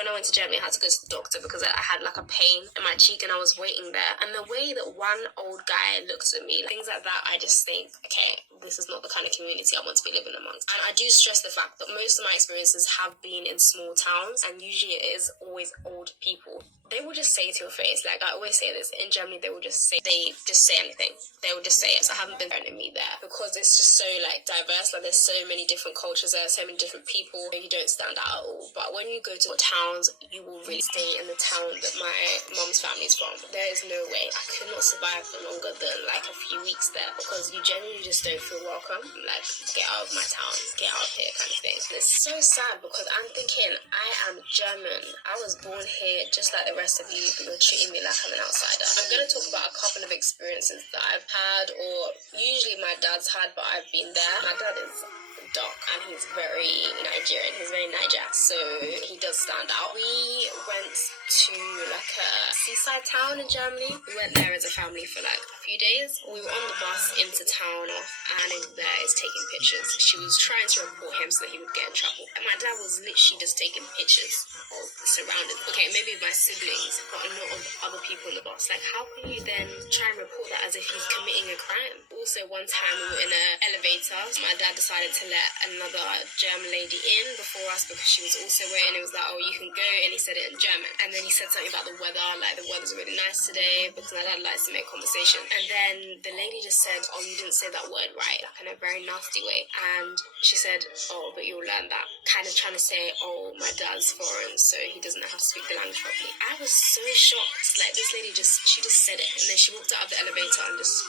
when I went to Germany, I had to go to the doctor because I had like a pain in my cheek and I was waiting there. And the way that one old guy looks at me, like, things like that, I just think, okay, this is not the kind of community I want to be living amongst. And I do stress the fact that most of my experiences have been in small towns, and usually it is always old people. They will just say to your face, like I always say this, in Germany they just say anything. They will just say it. So I haven't been friending me there because it's just so like diverse, like there's so many different cultures there, so many different people, you don't stand out at all. But when you go to towns, you will really stay in the town that my mum's family's from. There is no way. I could not survive for longer than like a few weeks there because you genuinely just don't feel welcome. Like, get out of my town, get out of here kind of thing. And it's so sad because I'm thinking, I am German. I was born here just like the rest of you, but you're treating me like I'm an outsider. I'm going to talk about a couple of experiences that I've had, or usually my dad's had, but I've been there. My dad is dark and he's very Nigerian, he's very Niger, so he does stand out. We went to like a seaside town in Germany. We went there as a family for like a few days. We were on the bus into town and there is taking pictures. She was trying to report him so that he would get in trouble. And my dad was literally just taking pictures of the surroundings. Okay, maybe my siblings, but not of other people in the bus. Like, how can you then try and report that as if he's committing a crime? Also, one time we were in an elevator. My dad decided to let another German lady in before us because she was also waiting. It was like, oh, you can go, and he said it in German. And then he said something about the weather, like the weather's really nice today, because my dad likes to make conversation. And then the lady just said, oh, you didn't say that word right, like in a very nasty way. And she said, oh, but you'll learn that. Kind of trying to say, oh, my dad's foreign, so he doesn't know how to speak the language properly. I was so shocked. Like, this lady she just said it, and then she walked out of the elevator and just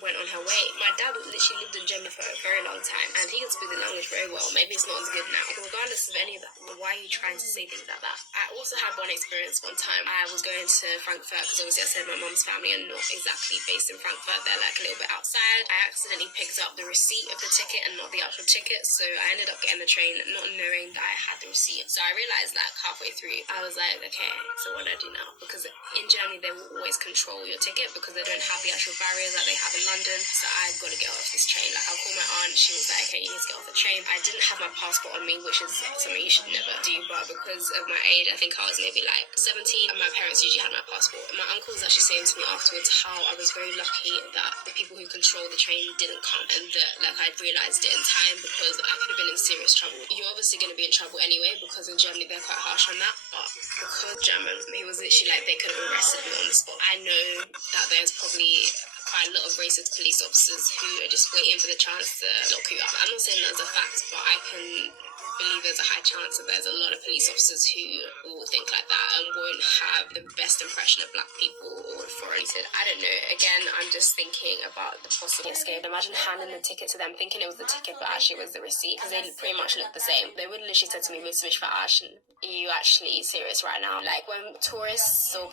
went on her way. My dad literally lived in Germany for a very long time and he can speak the language very well. Maybe it's not as good now. Regardless of any of that, why are you trying to say things like that? I also had one experience one time. I was going to Frankfurt because obviously I said my mum's family are not exactly based in Frankfurt. They're like a little bit outside. I accidentally picked up the receipt of the ticket and not the actual ticket, so I ended up getting the train not knowing that I had the receipt. So I realised like halfway through, I was like, okay, so what do I do now? Because in Germany they will always control your ticket because they don't have the actual barriers that they have in London. So I've got to get off this train. Like, I'll call my aunt, she was like, okay, you need to get off the train. I didn't have my passport on me, which is something you should never do, but because of my age, I think I was maybe like 17, and my parents usually had my passport. And my uncle was actually saying to me afterwards how I was very lucky that the people who control the train didn't come, and that like I'd realised it in time because I could have been in serious trouble. You're obviously going to be in trouble anyway because in Germany they're quite harsh on that, but because German, he was literally like, they could have arrested me on the spot. I know that there's probably quite a lot of racist police officers who are just waiting for the chance to lock you up. I'm not saying that's a fact, but I can believe there's a high chance that there's a lot of police officers who will think like that and won't have the best impression of black people or foreigners. I don't know. Again, I'm just thinking about the possible escape. Imagine handing the ticket to them, thinking it was the ticket, but actually it was the receipt, because they pretty much look the same. They would literally say to me, "Miss Mishva Ash, are you actually serious right now?" Like when tourists or